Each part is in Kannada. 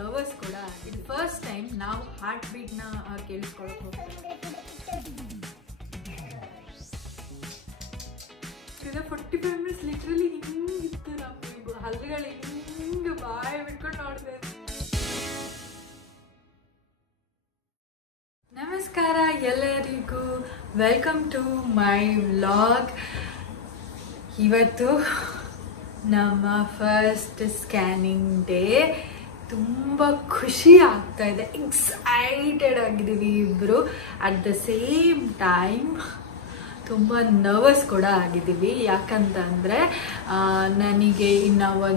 ನರ್ವಸ್ ಕೂಡ. ಇದು ಫಸ್ಟ್ ಟೈಮ್ ನಾವು ಹಾರ್ಟ್ ಬೀಟ್ನ ಕೇಳಿಸ್ಕೊಳಕ್ ಹೋಗ್ತೀವಿ. 45 minutes ಲಿಟ್ರಲಿ ಹಿಂಗಿತ್ತು. ನಮ್ಗೆ ಹಲ್ಲುಗಳು ಹಿಂಗೆ ಬಾಯಿ ಬಿಟ್ಕೊಂಡು ನೋಡ್ತಾ ಇದ್ವಿ. ನಮಸ್ಕಾರ ಎಲ್ಲರಿಗೂ, ವೆಲ್ಕಮ್ ಟು ಮೈ ವ್ಲಾಗ್. ಇವತ್ತು ನಮ್ಮ ಫಸ್ಟ್ ಸ್ಕ್ಯಾನಿಂಗ್ ಡೇ. ತುಂಬ ಖುಷಿ ಆಗ್ತಾ ಇದೆ, ಎಕ್ಸೈಟೆಡ್ ಆಗಿದ್ದೀವಿ ಇಬ್ಬರು. ಅಟ್ ದ ಸೇಮ್ ಟೈಮ್ ತುಂಬ ನರ್ವಸ್ ಕೂಡ ಆಗಿದ್ದೀವಿ. ಯಾಕಂತಂದರೆ ನನಗೆ ಇನ್ನು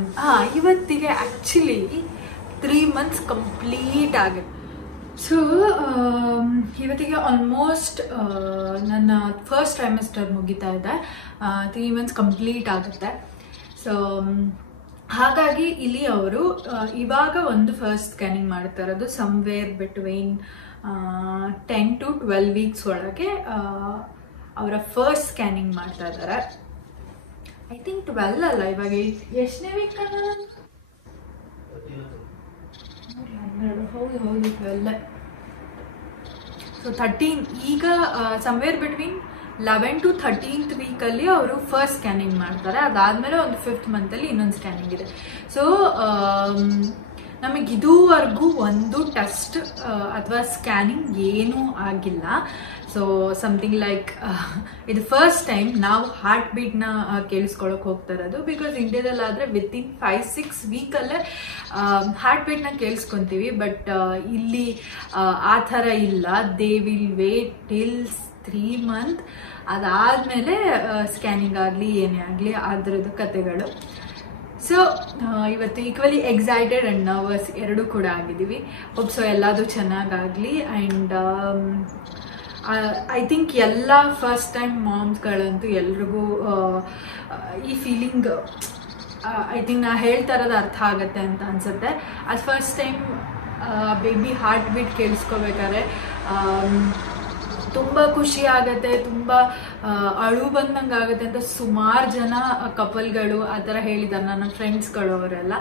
ಇವತ್ತಿಗೆ ಆ್ಯಕ್ಚುಲಿ 3 months ಕಂಪ್ಲೀಟ್ ಆಗುತ್ತೆ. ಸೊ ಇವತ್ತಿಗೆ ಆಲ್ಮೋಸ್ಟ್ ನನ್ನ ಫಸ್ಟ್ ಟ್ರೈಮೆಸ್ಟರ್ ಮುಗಿತಾ ಇದೆ. 3 months ಕಂಪ್ಲೀಟ್ ಆಗುತ್ತೆ. ಸೊ ಹಾಗಾಗಿ ಇಲ್ಲಿ ಅವರು ಇವಾಗ ಒಂದು ಫಸ್ಟ್ ಸ್ಕ್ಯಾನಿಂಗ್ ಮಾಡ್ತಾ ಇರೋದು ಸಮ್ವೇರ್ ಬಿಟ್ವೀನ್ 10 to 12 weeks ಒಳಗೆ ಅವರ ಫಸ್ಟ್ ಸ್ಕ್ಯಾನಿಂಗ್ ಮಾಡ್ತಾ ಇದ್ದಾರೆ. ಐ ಥಿಂಕ್ 12 ಅಲ್ಲ, ಇವಾಗ ಎಷ್ಟನೇ ವೀಕ್? ಹೌದು 12. ಸೊ 13 ಈಗ ಸಮ್ವೇರ್ ಬಿಟ್ವೀನ್ 11 to 13th ವೀಕಲ್ಲಿ ಅವರು ಫಸ್ಟ್ ಸ್ಕ್ಯಾನಿಂಗ್ ಮಾಡ್ತಾರೆ. ಅದಾದಮೇಲೆ ಒಂದು 5th ಮಂತಲ್ಲಿ ಇನ್ನೊಂದು ಸ್ಕ್ಯಾನಿಂಗ್ ಇದೆ. ಸೊ ನಮಗೆ ಇದುವರೆಗೂ ಒಂದು ಟೆಸ್ಟ್ ಅಥವಾ ಸ್ಕ್ಯಾನಿಂಗ್ ಏನೂ ಆಗಿಲ್ಲ. ಸೊ ಸಮಥಿಂಗ್ ಲೈಕ್ ಇದು ಫಸ್ಟ್ ಟೈಮ್ ನಾವು ಹಾರ್ಟ್ ಬೀಟ್ನ ಕೇಳಿಸ್ಕೊಳಕ್ಕೆ ಹೋಗ್ತಾ ಇರೋದು. ಬಿಕಾಸ್ ಇಂಡಿಯಾದಲ್ಲಾದರೆ ವಿತಿನ್ 5-6 ವೀಕಲ್ಲೇ ಹಾರ್ಟ್ ಬೀಟ್ನ ಕೇಳಿಸ್ಕೊತೀವಿ. ಬಟ್ ಇಲ್ಲಿ ಆ ಥರ ಇಲ್ಲ. They will wait till 3 months. ಅದಾದಮೇಲೆ ಸ್ಕ್ಯಾನಿಂಗ್ ಆಗಲಿ ಏನೇ ಆಗಲಿ ಅದರದ್ದು ಕತೆಗಳು. ಸೊ ಇವತ್ತು ಈಕ್ವಲಿ ಎಕ್ಸೈಟೆಡ್ ಆ್ಯಂಡ್ ನರ್ವಸ್ ಎರಡೂ ಕೂಡ ಆಗಿದ್ದೀವಿ. ಹೋಪ್ಸೋ ಎಲ್ಲದೂ ಚೆನ್ನಾಗಾಗಲಿ. ಆ್ಯಂಡ್ ಐ ಥಿಂಕ್ ಎಲ್ಲ ಫಸ್ಟ್ ಟೈಮ್ ಮಾಮ್ಸ್ಗಳಂತೂ ಎಲ್ರಿಗೂ ಈ ಫೀಲಿಂಗ್ ಐ ಥಿಂಕ್ ನಾ ಹೇಳ್ತಾ ಇರೋದು ಅರ್ಥ ಆಗುತ್ತೆ ಅಂತ ಅನಿಸುತ್ತೆ. ಅದು first time baby heart beat ಕೇಳಿಸ್ಕೋಬೇಕಾದ್ರೆ ತುಂಬ ಖುಷಿ ಆಗುತ್ತೆ, ತುಂಬ ಅಳು ಬಂದಂಗೆ ಆಗುತ್ತೆ ಅಂತ ಸುಮಾರು ಜನ ಕಪಲ್ಗಳು ಆ ಥರ ಹೇಳಿದ್ದಾರೆ, ನನ್ನ ಫ್ರೆಂಡ್ಸ್ಗಳು ಅವರೆಲ್ಲ.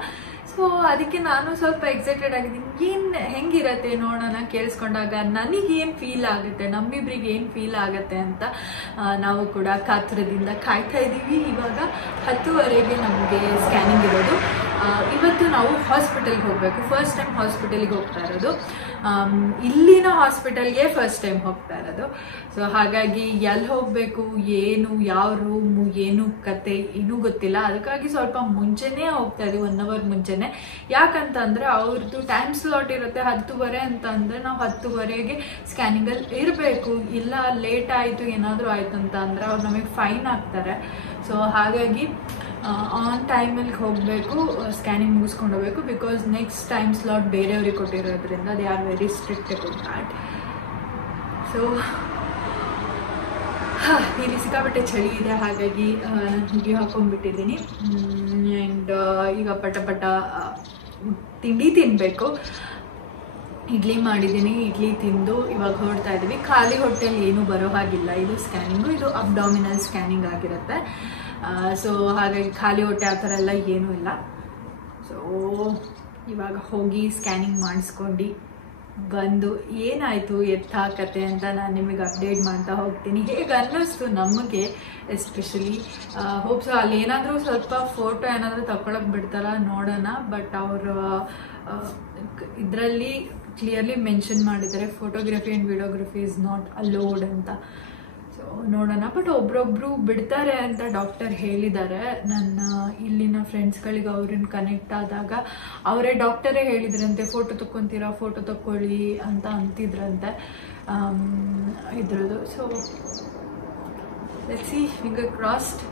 ಸೊ ಅದಕ್ಕೆ ನಾನು ಸ್ವಲ್ಪ ಎಕ್ಸೈಟೆಡ್ ಆಗಿದ್ದೀನಿ. ಹೆಂಗಿರತ್ತೆ ನೋಡೋಣ ಕೇಳಿಸ್ಕೊಂಡಾಗ ನನಗೇನು ಫೀಲ್ ಆಗುತ್ತೆ, ನಮ್ಮಿಬ್ರಿಗೆ ಏನು ಫೀಲ್ ಆಗುತ್ತೆ ಅಂತ ನಾವು ಕೂಡ ಕಾತುರದಿಂದ ಕಾಯ್ತಾ ಇದ್ದೀವಿ. ಇವಾಗ 10:30ಗೆ ನಮಗೆ ಸ್ಕ್ಯಾನಿಂಗ್ ಇರೋದು. ಇವತ್ತು ನಾವು ಹಾಸ್ಪಿಟಲ್ಗೆ ಹೋಗಬೇಕು. ಫಸ್ಟ್ ಟೈಮ್ ಹಾಸ್ಪಿಟಲ್ಗೆ ಹೋಗ್ತಾ ಇರೋದು. ಇಲ್ಲಿನ ಹಾಸ್ಪಿಟಲ್ಗೆ ಫಸ್ಟ್ ಟೈಮ್ ಹೋಗ್ತಾ ಇರೋದು. ಸೊ ಹಾಗಾಗಿ ಎಲ್ಲಿ ಹೋಗಬೇಕು, ಏನು, ಯಾವ ರೂಮು, ಏನು ಕತೆ ಏನೂ ಗೊತ್ತಿಲ್ಲ. ಅದಕ್ಕಾಗಿ ಸ್ವಲ್ಪ ಮುಂಚೆನೇ ಹೋಗ್ತಾ ಇದ್ದೀವಿ, 1 hour ಮುಂಚೆನೆ. ಯಾಕಂತಂದರೆ ಅವ್ರದ್ದು ಟೈಮ್ ಸ್ಲಾಟ್ ಇರುತ್ತೆ 10:30 ಅಂತ. ಅಂದರೆ ನಾವು 10:30ಗೆ ಸ್ಕ್ಯಾನಿಂಗಲ್ಲಿ ಇರಬೇಕು. ಇಲ್ಲ ಲೇಟ್ ಆಯಿತು, ಏನಾದರೂ ಆಯಿತು ಅಂತ ಅಂದರೆ ಅವ್ರು ನಮಗೆ ಫೈನ್ ಹಾಕ್ತಾರೆ. ಸೊ ಹಾಗಾಗಿ ಆನ್ ಟೈಮಲ್ಲಿ ಹೋಗಬೇಕು, ಸ್ಕ್ಯಾನಿಂಗ್ ಮುಗಿಸ್ಕೊಂಡು ಹೋಗಬೇಕು. ಬಿಕಾಸ್ ನೆಕ್ಸ್ಟ್ ಟೈಮ್ ಸ್ಲಾಟ್ ಬೇರೆಯವ್ರಿಗೆ ಕೊಟ್ಟಿರೋದ್ರಿಂದ they are very strict about that. So ಇಲ್ಲಿ ಸಿಕ್ಕಾಪಟ್ಟೆ ಚಳಿ ಇದೆ, ಹಾಗಾಗಿ ಹೀಗೆ ಹಾಕೊಂಡ್ಬಿಟ್ಟಿದ್ದೀನಿ. ಆ್ಯಂಡ್ ಈಗ ಪಟ ತಿಂಡಿ ತಿನ್ನಬೇಕು. ಇಡ್ಲಿ ಮಾಡಿದ್ದೀನಿ, ಇಡ್ಲಿ ತಿಂದು ಇವಾಗ ಹೊರಡ್ತಾ ಇದ್ದೀವಿ. ಖಾಲಿ ಹೊಟ್ಟೆಯಲ್ಲಿ ಏನೂ ಬರೋ ಹಾಗಿಲ್ಲ. ಇದು ಸ್ಕ್ಯಾನಿಂಗು, ಇದು ಅಬ್ಡಾಮಿನಲ್ ಸ್ಕ್ಯಾನಿಂಗ್ ಆಗಿರುತ್ತೆ. ಸೊ ಹಾಗಾಗಿ ಖಾಲಿ ಹೊಟ್ಟೆ ಆ ಥರ ಎಲ್ಲ ಏನೂ ಇಲ್ಲ. ಸೊ ಇವಾಗ ಹೋಗಿ ಸ್ಕ್ಯಾನಿಂಗ್ ಮಾಡಿಸ್ಕೊಂಡು ಬಂದು ಏನಾಯಿತು ಎತ್ತ ಕತೆ ಅಂತ ನಾನು ನಿಮಗೆ ಅಪ್ಡೇಟ್ ಮಾಡ್ತಾ ಹೋಗ್ತೀನಿ. ಹೇಗೆ ಅನ್ನಿಸ್ತು ನಮಗೆ ಎಸ್ಪೆಷಲಿ. ಹೋಪ್ಸೋ ಅಲ್ಲಿ ಏನಾದರೂ ಸ್ವಲ್ಪ ಫೋಟೋ ಏನಾದರೂ ತಗೊಳಕ್ಕೆ ಬಿಡ್ತಾರ ನೋಡೋಣ. ಬಟ್ ಅವರು ಇದರಲ್ಲಿ ಕ್ಲಿಯರ್ಲಿ ಮೆನ್ಷನ್ ಮಾಡಿದ್ದಾರೆ photography and videography is not allowed ಅಂತ. ಸೊ ನೋಡೋಣ. ಬಟ್ ಒಬ್ರೊಬ್ರು ಬಿಡ್ತಾರೆ ಅಂತ ಡಾಕ್ಟರ್ ಹೇಳಿದ್ದಾರೆ. ನನ್ನ ಇಲ್ಲಿನ ಫ್ರೆಂಡ್ಸ್ಗಳಿಗೆ ಅವ್ರನ್ನ ಕನೆಕ್ಟ್ ಆದಾಗ ಅವರೇ ಡಾಕ್ಟರೇ ಹೇಳಿದ್ರಂತೆ, ಫೋಟೋ ತಕ್ಕೊತೀರಾ, ಫೋಟೋ ತಕ್ಕೊಳ್ಳಿ ಅಂತ ಅಂತಿದ್ರಂತೆ ಇದ್ರದ್ದು. So let's see, finger crossed.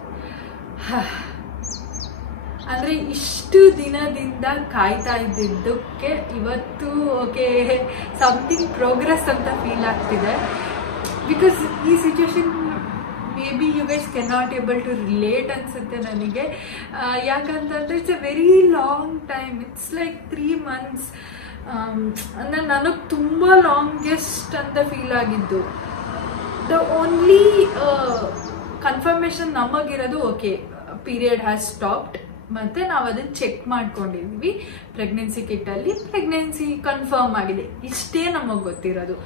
ಅಂದರೆ ಇಷ್ಟು ದಿನದಿಂದ ಕಾಯ್ತಾ ಇದ್ದಿದ್ದಕ್ಕೆ ಇವತ್ತು ಓಕೆ ಸಮಥಿಂಗ್ ಪ್ರೋಗ್ರೆಸ್ ಅಂತ ಫೀಲ್ ಆಗ್ತಿದೆ. ಬಿಕಾಸ್ ಈ situation may be you guys cannot able to relate ಅನಿಸುತ್ತೆ ನನಗೆ. ಯಾಕಂತಂದರೆ it's a very long time. It's like 3 months. ಅಂದರೆ ನನಗೆ ತುಂಬ ಲಾಂಗೆಸ್ಟ್ ಅಂತ ಫೀಲ್ ಆಗಿದ್ದು. ದ ಓನ್ಲಿ ಕನ್ಫರ್ಮೇಷನ್ ನಮಗಿರೋದು ಓಕೆ ಪೀರಿಯಡ್ ಹ್ಯಾಸ್ ಸ್ಟಾಪ್ಡ್ ಮತ್ತು ನಾವು ಅದನ್ನು ಚೆಕ್ ಮಾಡ್ಕೊಂಡಿದ್ವಿ ಪ್ರೆಗ್ನೆನ್ಸಿ ಕಿಟ್ಟಲ್ಲಿ. ಪ್ರೆಗ್ನೆನ್ಸಿ ಕನ್ಫರ್ಮ್ ಆಗಿದೆ, ಇಷ್ಟೇ ನಮಗೆ ಗೊತ್ತಿರೋದು.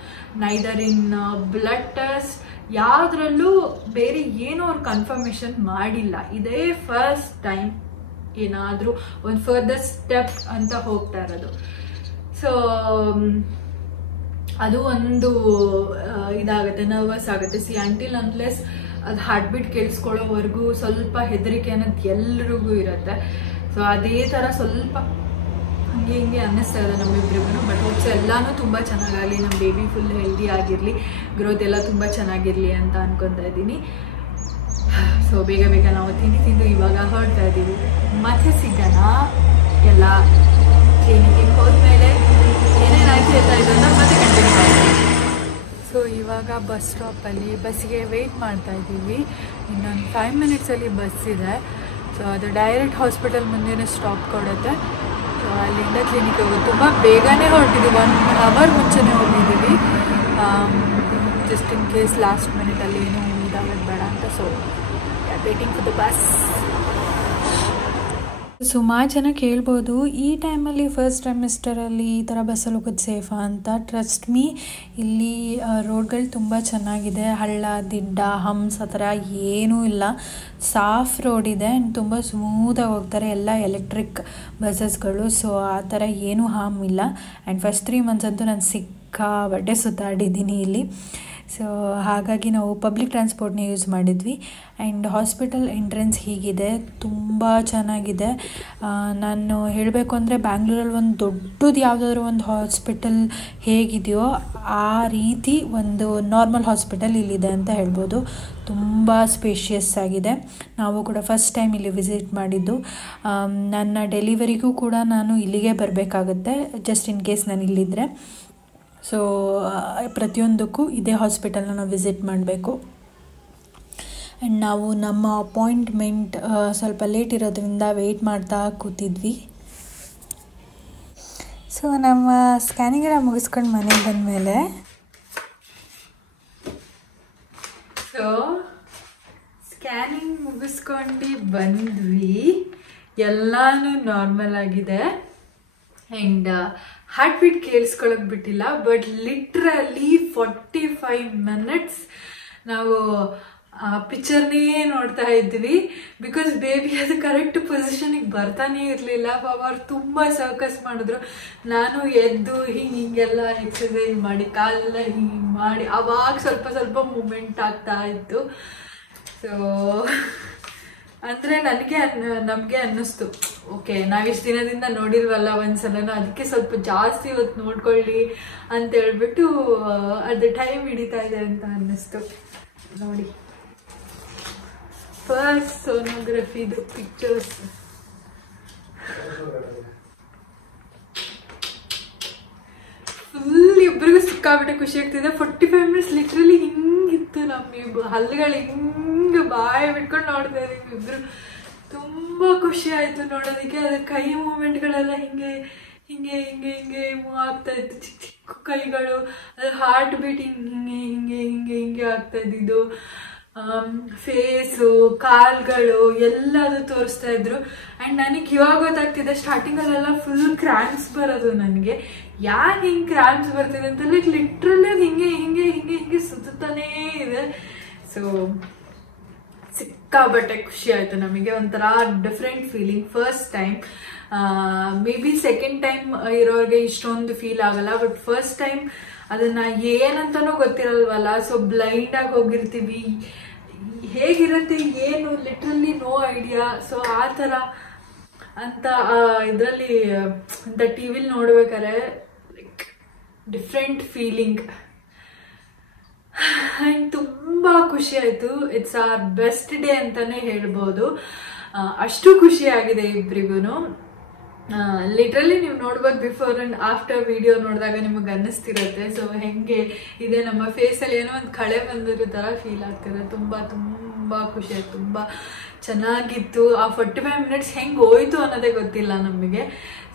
ನೈದರ್ ಇನ್ ಬ್ಲಡ್ ಟೆಸ್ಟ್ ಯಾವುದ್ರಲ್ಲೂ ಬೇರೆ ಏನೂ ಅವ್ರು ಕನ್ಫರ್ಮೇಷನ್ ಮಾಡಿಲ್ಲ. ಇದೇ ಫಸ್ಟ್ ಟೈಮ್ ಏನಾದರೂ ಒಂದು ಫರ್ದರ್ ಸ್ಟೆಪ್ ಅಂತ ಹೋಗ್ತಾ ಇರೋದು. ಸೊ ಅದು ಒಂದು ಇದಾಗುತ್ತೆ, ನರ್ವಸ್ ಆಗುತ್ತೆ. ಅಂಟಿಲ್ ಅನ್ಲೆಸ್ ಅದು ಹಾರ್ಟ್ ಬೀಟ್ ಕೇಳಿಸ್ಕೊಳ್ಳೋವರೆಗೂ ಸ್ವಲ್ಪ ಹೆದರಿಕೆ ಅನ್ನೋದು ಎಲ್ರಿಗೂ ಇರುತ್ತೆ. ಸೊ ಅದೇ ಥರ ಸ್ವಲ್ಪ ಹಂಗೆ ಹಿಂಗೆ ಅನ್ನಿಸ್ತಾ ಇದೆ ನಮ್ಮಿಬ್ರಿಗೂ. ಬಟ್ ಹೋಪ್ಸ್ ಎಲ್ಲನೂ ತುಂಬ ಚೆನ್ನಾಗಾಗಲಿ, ನಮ್ಮ ಬೇಬಿ ಫುಲ್ ಹೆಲ್ದಿ ಆಗಿರಲಿ, ಗ್ರೋತ್ ಎಲ್ಲ ತುಂಬ ಚೆನ್ನಾಗಿರಲಿ ಅಂತ ಅನ್ಕೊತಾ ಇದ್ದೀನಿ. ಸೊ ಬೇಗ ಬೇಗ ನಾವು ತಿಂದು ಇವಾಗ ಹೊರಡ್ತಾ ಇದ್ದೀವಿ. ಮತ್ತೆ ಸಿಗೋಣ ಎಲ್ಲ ಕ್ಲಿನಿಕ್ಗೆ ಹೋದ್ಮೇಲೆ ಏನೇನಾಯ್ತು ಅಂತ ಇದನ್ನು ಮತ್ತೆ ಕಂಟಿನ್ಯೂ ಮಾಡ್ತೀವಿ. ಸೊ ಇವಾಗ ಬಸ್ ಸ್ಟಾಪಲ್ಲಿ ಬಸ್ಸಿಗೆ ವೆಯ್ಟ್ ಮಾಡ್ತಾ ಇದ್ದೀವಿ. ಇನ್ನೊಂದು 5 ಮಿನಿಟ್ಸಲ್ಲಿ ಬಸ್ ಇದೆ. ಸೊ ಅದು ಡೈರೆಕ್ಟ್ ಹಾಸ್ಪಿಟಲ್ ಮುಂದೆನೇ ಸ್ಟಾಪ್ ಕೊಡುತ್ತೆ. ಸೊ ಅಲ್ಲಿಂದ ಕ್ಲಿನಿಕ್ ಹೋಗೋದು. ತುಂಬ ಬೇಗನೆ ಹೊರಟಿದ್ದೀವಿ, 1 ಅವರ್ ಮುಂಚೆನೇ ಹೋಗಿದ್ದೀವಿ, ಜಸ್ಟ್ ಇನ್ ಕೇಸ್ ಲಾಸ್ಟ್ ಮಿನಿಟಲ್ಲಿ ಏನೂ ಇದಾಗೋದು ಬೇಡ ಅಂತ. So waiting for the bus. ಸುಮಾರು ಜನ ಕೇಳ್ಬೋದು, ಈ ಟೈಮಲ್ಲಿ ಫಸ್ಟ್ ಟ್ರೈಮಿಸ್ಟರಲ್ಲಿ ಈ ಥರ ಬಸ್ಸಲ್ಲಿ ಹೋಗೋದು ಸೇಫಾ ಅಂತ. ಟ್ರಸ್ಟ್ ಮೀ, ಇಲ್ಲಿ ರೋಡ್ಗಳು ತುಂಬ ಚೆನ್ನಾಗಿದೆ. ಹಳ್ಳ ದಿಡ್ಡ ಹಂಪ್ಸ್ ಆ ಥರ ಏನೂ ಇಲ್ಲ, ಸಾಫ್ ರೋಡ್ ಇದೆ ಆ್ಯಂಡ್ ತುಂಬ ಸ್ಮೂದಾಗಿ ಹೋಗ್ತಾರೆ. ಎಲ್ಲ ಎಲೆಕ್ಟ್ರಿಕ್ ಬಸ್ಸಸ್ಗಳು. ಸೊ ಆ ಥರ ಏನೂ ಹಾರ್ಮ್ ಇಲ್ಲ. ಆ್ಯಂಡ್ ಫಸ್ಟ್ 3 ಮಂತ್ಸ್ ಅಂತೂ ನಾನು ಸಿಕ್ಕಾಪಟ್ಟೆ ಸುತ್ತಾಡಿದ್ದೀನಿ ಇಲ್ಲಿ. ಸೊ ಹಾಗಾಗಿ ನಾವು ಪಬ್ಲಿಕ್ ಟ್ರಾನ್ಸ್ಪೋರ್ಟ್ನೇ ಯೂಸ್ ಮಾಡಿದ್ವಿ. ಆ್ಯಂಡ್ ಹಾಸ್ಪಿಟಲ್ ಎಂಟ್ರೆನ್ಸ್ ಹೀಗಿದೆ, ತುಂಬ ಚೆನ್ನಾಗಿದೆ. ನಾನು ಹೇಳಬೇಕು ಅಂದರೆ ಬ್ಯಾಂಗ್ಳೂರಲ್ಲಿ ಒಂದು ದೊಡ್ಡದು ಯಾವುದಾದ್ರೂ ಒಂದು ಹಾಸ್ಪಿಟಲ್ ಹೇಗಿದೆಯೋ ಆ ರೀತಿ ಒಂದು ನಾರ್ಮಲ್ ಹಾಸ್ಪಿಟಲ್ ಇಲ್ಲಿದೆ ಅಂತ ಹೇಳ್ಬೋದು. ತುಂಬ ಸ್ಪೇಷಿಯಸ್ ಆಗಿದೆ. ನಾವು ಕೂಡ ಫಸ್ಟ್ ಟೈಮ್ ಇಲ್ಲಿ ವಿಸಿಟ್ ಮಾಡಿದ್ದು. ನನ್ನ ಡೆಲಿವರಿಗೂ ಕೂಡ ನಾನು ಇಲ್ಲಿಗೆ ಬರಬೇಕಾಗುತ್ತೆ, ಜಸ್ಟ್ ಇನ್ ಕೇಸ್ ನಾನು ಇಲ್ಲಿದ್ದರೆ. ಸೊ ಪ್ರತಿಯೊಂದಕ್ಕೂ ಇದೇ ಹಾಸ್ಪಿಟಲ್ನ ನಾವು ವಿಸಿಟ್ ಮಾಡಬೇಕು. ಆ್ಯಂಡ್ ನಾವು ನಮ್ಮ ಅಪಾಯಿಂಟ್ಮೆಂಟ್ ಸ್ವಲ್ಪ ಲೇಟ್ ಇರೋದ್ರಿಂದ ವೆಯ್ಟ್ ಮಾಡ್ತಾ ಕೂತಿದ್ವಿ. ಸೊ ನಮ್ಮ ಸ್ಕ್ಯಾನಿಂಗ್ ಎಲ್ಲ ಮುಗಿಸ್ಕೊಂಡು ಮನೆಗೆ ಬಂದಮೇಲೆ ಸ್ಕ್ಯಾನಿಂಗ್ ಮುಗಿಸ್ಕೊಂಡು ಬಂದ್ವಿ. ಎಲ್ಲನೂ ನಾರ್ಮಲ್ ಆಗಿದೆ. ಆ್ಯಂಡ್ ಹಾರ್ಟ್ ಬೀಟ್ ಕೇಳಿಸ್ಕೊಳ್ಳೋಕೆ ಬಿಟ್ಟಿಲ್ಲ. ಬಟ್ ಲಿಟ್ರಲಿ 45 ಮಿನಿಟ್ಸ್ ನಾವು ಪಿಕ್ಚರ್ನೇ ನೋಡ್ತಾ ಇದ್ವಿ. ಬಿಕಾಸ್ ಬೇಬಿ ಅದು ಕರೆಕ್ಟ್ ಪೊಸಿಷನಿಗೆ ಬರ್ತಾನೆ ಇರಲಿಲ್ಲ. ಪಾಪ ಅವ್ರು ತುಂಬ ಸರ್ಕಸ್ ಮಾಡಿದ್ರು. ನಾನು ಎದ್ದು ಹಿಂಗೆಲ್ಲ ಎಕ್ಸಸೈಸ್ ಮಾಡಿ ಕಾಲೆಲ್ಲ ಹಿಂಗೆ ಮಾಡಿ ಆವಾಗ ಸ್ವಲ್ಪ ಸ್ವಲ್ಪ ಮೂಮೆಂಟ್ ಆಗ್ತಾ ಇತ್ತು. ಸೊ ಅಂದರೆ ನಮಗೆ ಅನ್ನಿಸ್ತು, ಓಕೆ ನಾವಿಷ್ಟು ದಿನದಿಂದ ನೋಡಿಲ್ವಲ್ಲ ಒಂದ್ಸಲನೂ, ಅದಕ್ಕೆ ಸ್ವಲ್ಪ ಜಾಸ್ತಿ ಹೊತ್ತು ನೋಡ್ಕೊಳ್ಳಿ ಅಂತ ಹೇಳ್ಬಿಟ್ಟು ಅದು ಟೈಮ್ ಹಿಡಿತಾ ಇದೆ ಅಂತ ಅನ್ನಿಸ್ತು. ನೋಡಿ ಫಸ್ಟ್ ಸೋನೋಗ್ರಫಿದು ಪಿಕ್ಚರ್ಸ್. ಫುಲ್ ಇಬ್ಬರಿಗೂ ಸಿಕ್ಕಾಬಿಟ್ಟೆ ಖುಷಿ ಆಗ್ತಿದೆ. 45 ಮಿನಿಟ್ಸ್ ಲಿಟ್ರಲಿ ಹಿಂಗಿತ್ತು. ನಮ್ಮ ಹಲ್ಲುಗಳು ಹಿಂಗೆ ಬಾಯಿ ಬಿಟ್ಕೊಂಡು ನೋಡ್ತಾ ಇದೀವಿ ಇಬ್ರು. ತುಂಬ ಖುಷಿ ಆಯಿತು ನೋಡೋದಕ್ಕೆ. ಅದು ಕೈ ಮೂಮೆಂಟ್ಗಳೆಲ್ಲ ಹಿಂಗೆ ಹಿಂಗೆ ಹಿಂಗೆ ಹಿಂಗೆ ಮೂವ್ ಆಗ್ತಾ ಇತ್ತು, ಚಿಕ್ಕ ಚಿಕ್ಕ ಕೈಗಳು. ಅದು ಹಾರ್ಟ್ ಬೀಟ್ ಹಿಂಗೆ ಹಿಂಗೆ ಹಿಂಗೆ ಹಿಂಗೆ ಆಗ್ತಾ ಇದ್ದಿದ್ದು. ಫೇಸು ಕಾಲ್ಗಳು ಎಲ್ಲದು ತೋರಿಸ್ತಾ ಇದ್ರು. ಆ್ಯಂಡ್ ನನಗೆ ಇವಾಗ ಗೊತ್ತಾಗ್ತಿದೆ, ಸ್ಟಾರ್ಟಿಂಗಲ್ಲೆಲ್ಲ ಫುಲ್ ಕ್ರ್ಯಾಂಪ್ಸ್ ಬರೋದು ನನಗೆ. ಯಾಕೆ ಹಿಂಗೆ ಕ್ರ್ಯಾಂಪ್ಸ್ ಬರ್ತಿದೆ ಅಂತ ಲಿಟ್ರಲಿ ಅದು ಹಿಂಗೆ ಹಿಂಗೆ ಹಿಂಗೆ ಹಿಂಗೆ ಸುತ್ತಾನೇ ಇದೆ. ಸೊ ಸಿಕ್ಕಾಬಟ್ಟೆ ಖುಷಿ ಆಯಿತು ನಮಗೆ. ಒಂಥರ different feeling. First time, may be second time ಇರೋರಿಗೆ ಇಷ್ಟೊಂದು ಫೀಲ್ ಆಗಲ್ಲ. ಬಟ್ ಫಸ್ಟ್ ಟೈಮ್ ಅದನ್ನ ಏನಂತನೂ ಗೊತ್ತಿರಲ್ವಲ್ಲ. ಸೊ ಬ್ಲೈಂಡ್ ಆಗಿ ಹೋಗಿರ್ತೀವಿ, ಹೇಗಿರುತ್ತೆ ಏನು ಲಿಟ್ರಲಿ ನೋ ಐಡಿಯಾ. ಸೊ ಆ ಥರ ಅಂತ ಇದರಲ್ಲಿ ಅಂತ ಟಿ ವಿಲಿ ನೋಡ್ಬೇಕಾದ್ರೆ ಲೈಕ್ ಡಿಫ್ರೆಂಟ್ ಫೀಲಿಂಗ್. ಆ್ಯಂಡ್ ತುಂಬ ಖುಷಿ ಆಯಿತು. ಇಟ್ಸ್ ಅವರ್ ಬೆಸ್ಟ್ ಡೇ ಅಂತಲೇ ಹೇಳ್ಬೋದು. ಅಷ್ಟು ಖುಷಿ ಆಗಿದೆ ಇಬ್ರಿಗೂ. ಲಿಟ್ರಲಿ ನೀವು ನೋಡ್ಬೋದು, ಬಿಫೋರ್ ಆ್ಯಂಡ್ ಆಫ್ಟರ್ ವಿಡಿಯೋ ನೋಡಿದಾಗ ನಿಮಗೆ ಅನ್ನಿಸ್ತಿರುತ್ತೆ. ಸೊ ಹೆಂಗೆ ಇದೆ ನಮ್ಮ ಫೇಸಲ್ಲಿ ಏನೋ ಒಂದು ಕಳೆ ಬಂದಿರೋ ಥರ ಫೀಲ್ ಆಗ್ತಿದೆ. ತುಂಬ ತುಂಬ ಖುಷಿ ಆಯ್ತು, ತುಂಬ ಚೆನ್ನಾಗಿತ್ತು. ಆ 45 ಮಿನಿಟ್ಸ್ ಹೆಂಗೆ ಹೋಯ್ತು ಅನ್ನೋದೇ ಗೊತ್ತಿಲ್ಲ ನಮಗೆ.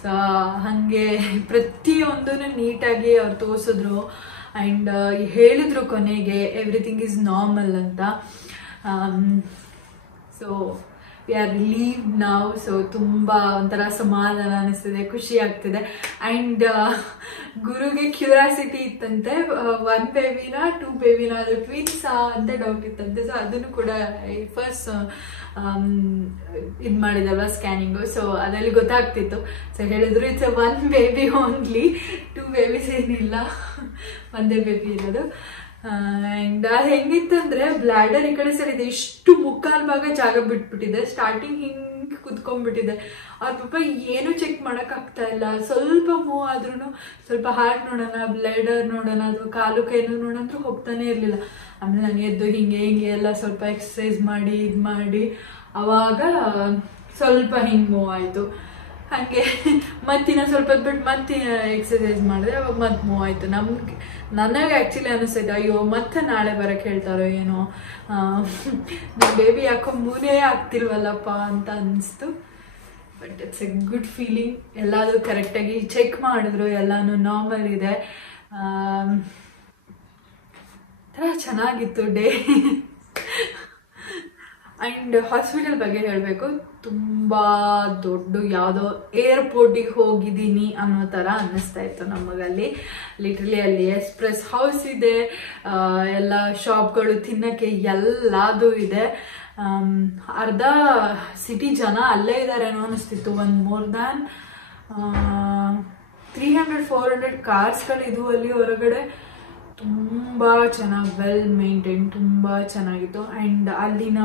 ಸೊ ಹಾಗೆ ಪ್ರತಿಯೊಂದೂ ನೀಟಾಗಿ ಅವ್ರು ತೋರಿಸಿದ್ರು. ಆ್ಯಂಡ್ ಹೇಳಿದ್ರು ಕೊನೆಗೆ ಎವ್ರಿಥಿಂಗ್ ಈಸ್ ನಾರ್ಮಲ್ ಅಂತ. ಸೊ ವಿ ಆರ್ ರಿಲೀವ್ ನಾವು. ಸೊ ತುಂಬ ಒಂಥರ ಸಮಾಧಾನ ಅನಿಸ್ತಿದೆ, ಖುಷಿ ಆಗ್ತಿದೆ. ಆ್ಯಂಡ್ ಗುರುಗೆ ಕ್ಯೂರಿಯಾಸಿಟಿ ಇತ್ತಂತೆ, 1 ಬೇಬಿನ 2 ಬೇಬಿನ ಅದು ಟ್ವಿನ್ಸಾ ಅಂತ ಡೌಟ್ ಇತ್ತಂತೆ. ಸೊ ಅದನ್ನು ಕೂಡ ಫಸ್ಟ್ ಇದು ಮಾಡಿದಲ್ವ ಸ್ಕ್ಯಾನಿಂಗು, ಸೊ ಅದರಲ್ಲಿ ಗೊತ್ತಾಗ್ತಿತ್ತು. ಸೊ ಹೇಳಿದ್ರು ಇಟ್ಸ್ 1 ಬೇಬಿ ಓನ್ಲಿ, 2 ಬೇಬೀಸ್ ಏನಿಲ್ಲ, ಒಂದೇ ಬೇಬಿ ಇರೋದು. ಆ್ಯಂಡ್ ಅದು ಹೆಂಗಿತ್ತಂದ್ರೆ ಬ್ಲಾಡರ್ ಈ ಕಡೆ ಸರಿ ಇದೆ, ಇಷ್ಟು ಮುಕ್ಕಾಲು ಭಾಗ ಜಾಗ ಬಿಟ್ಬಿಟ್ಟಿದೆ. ಸ್ಟಾರ್ಟಿಂಗ್ ಹಿಂಗೆ ಕುತ್ಕೊಂಡ್ಬಿಟ್ಟಿದೆ. ಅವ್ರ ಪಾಪ ಏನು ಚೆಕ್ ಮಾಡೋಕ್ಕಾಗ್ತಾ ಇಲ್ಲ. ಸ್ವಲ್ಪ ಮೂವ್ ಆದ್ರೂ ಸ್ವಲ್ಪ ಹಾರ್ಟ್ ನೋಡೋಣ, ಬ್ಲಡರ್ ನೋಡೋಣ, ಅಥವಾ ಕಾಲು ಕೈನೂ ನೋಡೋಣ ಅಂದ್ರೂ ಹೋಗ್ತಾನೆ ಇರಲಿಲ್ಲ. ಆಮೇಲೆ ನಾನು ಎದ್ದು ಹಿಂಗೆ ಎಲ್ಲ ಸ್ವಲ್ಪ ಎಕ್ಸಸೈಸ್ ಮಾಡಿ ಇದು ಮಾಡಿ ಅವಾಗ ಸ್ವಲ್ಪ ಹಿಂಗೆ ಮೂವ್ ಆಯಿತು. ಹಾಗೆ ಮತ್ತಿನ್ನ ಸ್ವಲ್ಪ ಬಿಟ್ಟು ಮತ್ತೆ ಎಕ್ಸಸೈಸ್ ಮಾಡಿದೆ, ಅವಾಗ ಮತ್ತೆ ಮೂವ್ ಆಯಿತು. ನನಗೆ ಆ್ಯಕ್ಚುಲಿ ಅನಿಸ್ತೈತೆ, ಅಯ್ಯೋ ಮತ್ತೆ ನಾಳೆ ಬರೋಕ್ಕೆ ಹೇಳ್ತಾರೋ ಏನೋ, ನನ್ನ ಬೇಬಿ ಯಾಕೋ ಮೂನೇ ಆಗ್ತಿಲ್ವಲ್ಲಪ್ಪ ಅಂತ ಅನಿಸ್ತು. But it's A good feeling. ಎಲ್ಲದೂ ಕರೆಕ್ಟಾಗಿ ಚೆಕ್ ಮಾಡಿದ್ರು, ಎಲ್ಲನೂ ನಾರ್ಮಲ್ ಇದೆ. ಥರ ಚೆನ್ನಾಗಿತ್ತು ಡೇ. ಆ್ಯಂಡ್ ಹಾಸ್ಪಿಟಲ್ ಬಗ್ಗೆ ಹೇಳಬೇಕು, ತುಂಬ ದೊಡ್ಡ ಯಾವುದೋ ಏರ್ಪೋರ್ಟಿಗೆ ಹೋಗಿದ್ದೀನಿ ಅನ್ನೋ ಥರ ಅನ್ನಿಸ್ತಾ ಇತ್ತು ನಮಗಲ್ಲಿ. ಲಿಟ್ರಲಿ ಅಲ್ಲಿ ಎಕ್ಸ್ಪ್ರೆಸ್ ಹೌಸ್ ಇದೆ, ಎಲ್ಲ ಶಾಪ್ಗಳು ತಿನ್ನೋಕ್ಕೆ ಎಲ್ಲದೂ ಇದೆ. ಅರ್ಧ ಸಿಟಿ ಜನ ಅಲ್ಲೇ ಇದ್ದಾರೇನೋ ಅನ್ನಿಸ್ತಿತ್ತು. ಒಂದು ಮೋರ್ ದ್ಯಾನ್ 300-400 ಕಾರ್ಸ್ಗಳಿದ್ವು ಅಲ್ಲಿ ಹೊರಗಡೆ. ತುಂಬ ಚೆನ್ನಾಗಿ ವೆಲ್ ಮೇಂಟೈನ್, ತುಂಬ ಚೆನ್ನಾಗಿತ್ತು. ಆ್ಯಂಡ್ ಅಲ್ಲಿನ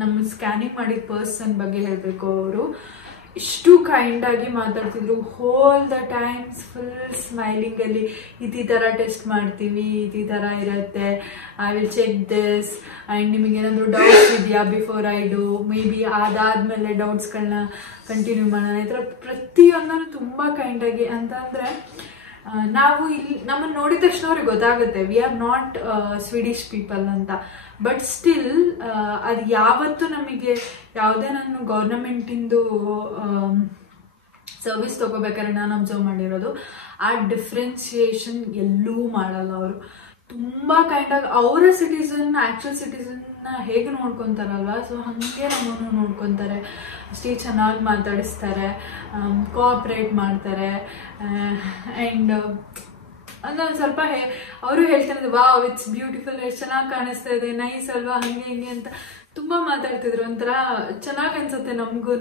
ನಮ್ಮ ಸ್ಕ್ಯಾನಿಂಗ್ ಮಾಡಿದ ಪರ್ಸನ್ ಬಗ್ಗೆ ಹೇಳಬೇಕು, ಅವರು ಇಷ್ಟು ಕೈಂಡಾಗಿ ಮಾತಾಡ್ತಿದ್ರು ಹೋಲ್ ದ ಟೈಮ್ಸ್, ಫುಲ್ ಸ್ಮೈಲಿಂಗಲ್ಲಿ. ಈ ಥರ ಟೆಸ್ಟ್ ಮಾಡ್ತೀವಿ, ಈ ಥರ ಇರುತ್ತೆ, I will check this, and ನಿಮಗೇನಾದರೂ ಡೌಟ್ಸ್ ಇದೆಯಾ before I do, maybe ಅದಾದಮೇಲೆ ಡೌಟ್ಸ್ಗಳನ್ನ ಕಂಟಿನ್ಯೂ ಮಾಡೋಣ. ಈ ಥರ ಪ್ರತಿಯೊಂದನ್ನು ತುಂಬ ಕೈಂಡಾಗಿ. ಅಂತಂದರೆ ನಾವು ಇಲ್ಲಿ ನಮ್ಮನ್ನು ನೋಡಿದ ತಕ್ಷಣ ಅವ್ರಿಗೆ ಗೊತ್ತಾಗುತ್ತೆ we are not Swedish people ಅಂತ. ಬಟ್ ಸ್ಟಿಲ್ ಅದು ಯಾವತ್ತೂ ನಮಗೆ ಯಾವುದೇ ನಾನು ಗೌರ್ನಮೆಂಟಿಂದು ಸರ್ವಿಸ್ ತೊಗೋಬೇಕಾದ್ರೆ ನಾನು ಅಬ್ಸರ್ವ್ ಮಾಡಿರೋದು, ಆ ಡಿಫ್ರೆನ್ಸಿಯೇಷನ್ ಎಲ್ಲೂ ಮಾಡಲ್ಲ ಅವರು. ತುಂಬ ಕೈಂಡಾಗಿ ಅವರ ಸಿಟಿಸನ್ ಆ್ಯಕ್ಚುಲ್ ಸಿಟಿಸನ್ನ ಹೇಗೆ ನೋಡ್ಕೊತಾರಲ್ವ, ಸೊ ಹಾಗೆ ನಮ್ಮನ್ನು ನೋಡ್ಕೊತಾರೆ. ಅಷ್ಟೇ ಚೆನ್ನಾಗಿ ಮಾತಾಡಿಸ್ತಾರೆ, ಕೋಆಪ್ರೇಟ್ ಮಾಡ್ತಾರೆ. ಆ್ಯಂಡ್ ಅಂದರೆ ಒಂದು ಸ್ವಲ್ಪ ಅವರು ಹೇಳ್ತಾರೆ, ವಾವ್ ಇಟ್ಸ್ ಬ್ಯೂಟಿಫುಲ್, ಎಷ್ಟು ಚೆನ್ನಾಗಿ ಕಾಣಿಸ್ತಾ ಇದೆ, ನೈಸ್ ಅಲ್ವಾ, ಹಂಗೆ ಹಿಂಗೆ ಅಂತ ತುಂಬ ಮಾತಾಡ್ತಿದ್ರು. ಒಂಥರ ಚೆನ್ನಾಗಿ ಅನ್ಸುತ್ತೆ ನಮಗೂ.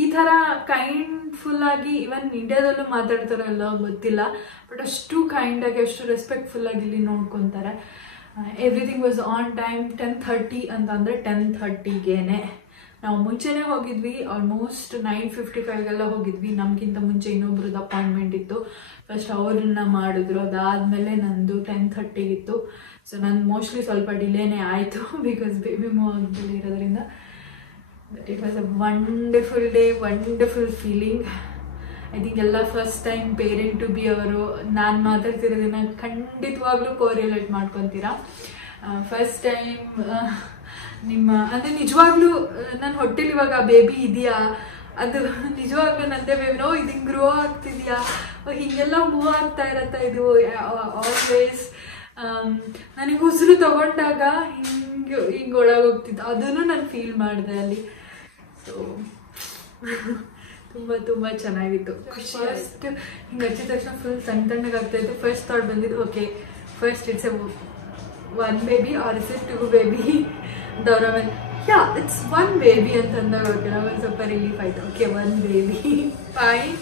ಈ ಥರ ಕೈಂಡ್ಫುಲ್ಲಾಗಿ ಇವನ್ ಇಂಡಿಯಾದಲ್ಲೂ ಮಾತಾಡ್ತಾರಲ್ಲ ಗೊತ್ತಿಲ್ಲ, ಬಟ್ ಅಷ್ಟು ಕೈಂಡಾಗಿ ಅಷ್ಟು ರೆಸ್ಪೆಕ್ಟ್ಫುಲ್ಲಾಗಿ ಇಲ್ಲಿ ನೋಡ್ಕೊತಾರೆ. Everything was on time. 10:30 ಅಂತಂದರೆ 10:30ಗೇನೆ ನಾವು ಮುಂಚೆನೇ ಹೋಗಿದ್ವಿ. ಆಲ್ಮೋಸ್ಟ್ 9:55ಗೆಲ್ಲ ಹೋಗಿದ್ವಿ. ನಮಗಿಂತ ಮುಂಚೆ ಇನ್ನೊಬ್ರದ್ದು ಅಪಾಯಿಂಟ್ಮೆಂಟ್ ಇತ್ತು. ಫಸ್ಟ್ ಅವ್ರನ್ನ ಮಾಡಿದ್ರು, ಅದಾದಮೇಲೆ ನಂದು 10:30giತ್ತು. ಸೊ ನಂದು ಮೋಸ್ಟ್ಲಿ ಸ್ವಲ್ಪ ಡಿಲೇನೇ ಆಯಿತು, ಬಿಕಾಸ್ ಬೇಬಿ ಮೂವ್ ಆಗದಲ್ಲಿ ಇರೋದ್ರಿಂದ. But it was a wonderful day, wonderful feeling. I think ಎಲ್ಲ first time parent to be ಅವರು ನಾನು ಮಾತಾಡ್ತಿರೋದನ್ನ ಖಂಡಿತವಾಗ್ಲೂ ಕೋರಿಲೇಟ್ ಮಾಡ್ಕೊತೀರಾ. ಫಸ್ಟ್ ಟೈಮ್ ನಿಮ್ಮ ಅಂದರೆ ನಿಜವಾಗ್ಲೂ ನನ್ನ ಹೊಟ್ಟೆಲಿ ಇವಾಗ ಬೇಬಿ ಇದೆಯಾ, ಅದು ನಿಜವಾಗ್ಲೂ ನಂದೇ ಬೇಬಿನೋ ಇದು ಹಿಂಗೆ ಗ್ರೋ ಆಗ್ತಿದೆಯಾ, ಹೀಗೆಲ್ಲ ಮೂವ್ ಆಗ್ತಾ ಇರತ್ತಾ ಇದು ಆಲ್ವೇಸ್. ನನಗೆ ಉಸಿರು ತಗೊಂಡಾಗ ಹಿಂಗೆ ಒಳಗೋಗ್ತಿತ್ತು, ಅದನ್ನು ನಾನು ಫೀಲ್ ಮಾಡಿದೆ ಅಲ್ಲಿ. ಸೊ ತುಂಬ ತುಂಬ ಚೆನ್ನಾಗಿತ್ತು, ಖುಷಿ. ಫಸ್ಟ್ ಹಿಂಗೆ ಹಚ್ಚಿದ ತಕ್ಷಣ ಫುಲ್ ತಣ್ಣಗಾಗ್ತಾಯಿತ್ತು. ಫಸ್ಟ್ ಥಾಟ್ ಬಂದಿದ್ದು, okay first it's a 1 baby or is it 2 baby ಅಂತ ಅವ್ರ ಆಮೇಲೆ ಯಾ ಇಟ್ಸ್ 1 ಬೇಬಿ ಅಂತಂದಾಗ ಓಕೆ ನಾವು ಒಂದು ಸ್ವಲ್ಪ ರಿಲೀಫ್ ಆಯಿತು. Okay 1 baby fine.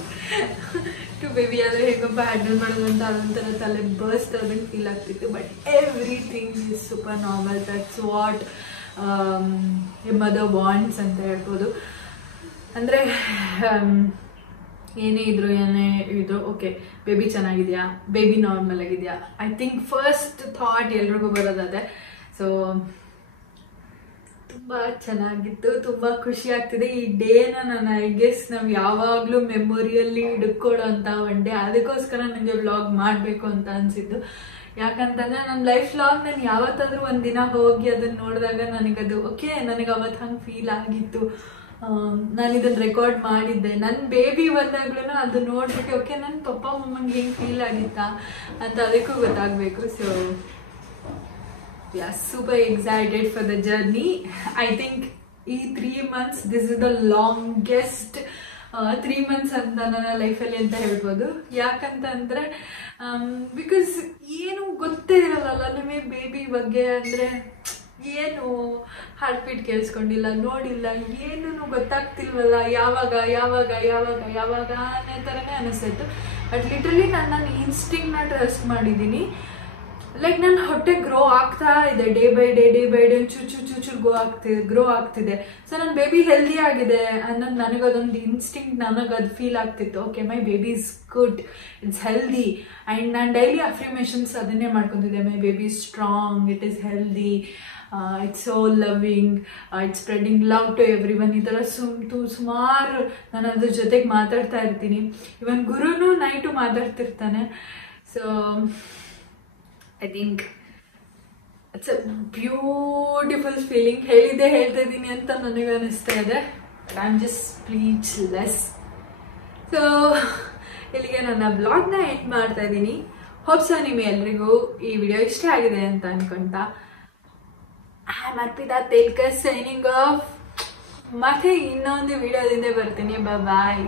2 ಬೇಬಿ ಆದರೆ ಹೇಗಪ್ಪ ಹ್ಯಾಂಡಲ್ ಮಾಡೋದು ಅಂತ ಅದೊಂಥರ ತಲೆ ಬರ್ಸ್ಟ್ ಆದಂಗೆ ಫೀಲ್ ಆಗ್ತಿತ್ತು. But everything is super normal. That's what mother bonds ಅಂತ ಹೇಳ್ಬೋದು. ಅಂದರೆ ಏನೇ ಇದ್ರು ಓಕೆ ಬೇಬಿ ಚೆನ್ನಾಗಿದೆಯಾ, ಬೇಬಿ ನಾರ್ಮಲ್ ಆಗಿದೆಯಾ, ಐ ಥಿಂಕ್ ಫಸ್ಟ್ ಥಾಟ್ ಎಲ್ರಿಗೂ ಬರೋದದೇ. ಸೊ ತುಂಬ ಚೆನ್ನಾಗಿತ್ತು, ತುಂಬ ಖುಷಿ ಆಗ್ತಿದೆ. ಈ ಡೇನ ನಾನು ಐ ಗೆಸ್ ನಾವು ಯಾವಾಗಲೂ ಮೆಮೊರಿಯಲ್ಲಿ ಹಿಡ್ಕೊಳ್ಳೋ ಅಂತ ಒನ್ ಡೇ. ಅದಕ್ಕೋಸ್ಕರ ನನಗೆ ವ್ಲಾಗ್ ಮಾಡಬೇಕು ಅಂತ ಅನಿಸಿದ್ದು. ಯಾಕಂತಂದರೆ ನನ್ನ ಲೈಫ್ ಲಾಗ್ ನಾನು ಯಾವತ್ತಾದರೂ ಒಂದಿನ ಹೋಗಿ ಅದನ್ನು ನೋಡಿದಾಗ ನನಗದು ಓಕೆ ನನಗೆ ಅವತ್ತು ಹಂಗೆ ಫೀಲ್ ಆಗಿತ್ತು, ನಾನು ಇದನ್ನು ರೆಕಾರ್ಡ್ ಮಾಡಿದ್ದೆ. ನನ್ನ ಬೇಬಿ ಬಂದಾಗ್ಲೂ ಅದು ನೋಡ್ಬಿಟ್ಟು ಓಕೆ ನನ್ನ ಪಪ್ಪ ಮಮ್ಮಂಗೆ ಹೆಂಗೆ ಫೀಲ್ ಆಗಿತ್ತಾ ಅಂತ ಅದಕ್ಕೂ ಗೊತ್ತಾಗಬೇಕು. So yeah super excited for the journey. I think ಈ 3 months this is the longest 3 months ಅಂತ ನನ್ನ ಲೈಫಲ್ಲಿ ಅಂತ ಹೇಳ್ಬೋದು. ಯಾಕಂತಂದ್ರೆ ಬಿಕಾಸ್ ಏನು ಗೊತ್ತೇ ಇರಲ್ಲ ನಿಮಗೆ ಬೇಬಿ ಬಗ್ಗೆ. ಅಂದರೆ ಏನು ಹಾರ್ಟ್ ಬೀಟ್ ಕೇಳಿಸ್ಕೊಂಡಿಲ್ಲ, ನೋಡಿಲ್ಲ, ಏನೂ ಗೊತ್ತಾಗ್ತಿಲ್ವಲ್ಲ, ಯಾವಾಗ ಯಾವಾಗ ಯಾವಾಗ ಯಾವಾಗ ಅನ್ನೋ ಥರನೇ ಅನಿಸ್ತಾಯಿತ್ತು. ಬಟ್ ಲಿಟ್ರಲಿ ನಾನು ನನ್ನ ಇನ್ಸ್ಟಿಂಕ್ಟ್ನ ಟ್ರಸ್ಟ್ ಮಾಡಿದ್ದೀನಿ. ಲೈಕ್ ನನ್ನ ಹೊಟ್ಟೆ ಗ್ರೋ ಆಗ್ತಾ ಇದೆ, ಡೇ ಬೈ ಡೇ ಚೂಚು ಗ್ರೋ ಆಗ್ತಿದೆ. ಸೊ ನನ್ನ ಬೇಬಿ ಹೆಲ್ದಿ ಆಗಿದೆ ಅನ್ನೋದು ನನಗದೊಂದು ಇನ್ಸ್ಟಿಂಕ್ಟ್, ನನಗದು ಫೀಲ್ ಆಗ್ತಿತ್ತು. Okay, my baby is good, it's healthy. And ನಾನು ಡೈಲಿ ಅಫ್ರಿಮೇಷನ್ಸ್ ಅದನ್ನೇ ಮಾಡ್ಕೊತಿದ್ದೆ. My baby is strong, it is healthy, it's so loving, it's spreading love to every one. ಈ ಥರ ಸುಮಾರು ನಾನು ಅದ್ರ ಜೊತೆಗೆ ಮಾತಾಡ್ತಾ ಇರ್ತೀನಿ. ಇವನ್ ಗುರುನು ನೈಟು ಮಾತಾಡ್ತಿರ್ತಾನೆ. So I think it's a beautiful feeling. ಹೇಳಿದ್ದೆ ಹೇಳ್ತಾ ಇದ್ದೀನಿ ಅಂತ ನನಗೆ ಅನಿಸ್ತಾ ಇದೆ. But I am just speechless. So ಇಲ್ಲಿಗೆ ನನ್ನ ಬ್ಲಾಗ್ನ ಎಂಡ್ ಮಾಡ್ತಾ ಇದ್ದೀನಿ. ಹೋಪ್ಸ್ ನಿಮಗೆ ಎಲ್ರಿಗೂ ಈ ವಿಡಿಯೋ ಇಷ್ಟ ಆಗಿದೆ ಅಂತ ಅನ್ಕೊಂತ I am Arpita Telkar signing off. ಮತ್ತೆ ಇನ್ನೊಂದು ವಿಡಿಯೋದಿಂದ ಬರ್ತೀನಿ. ಬಾಯ್.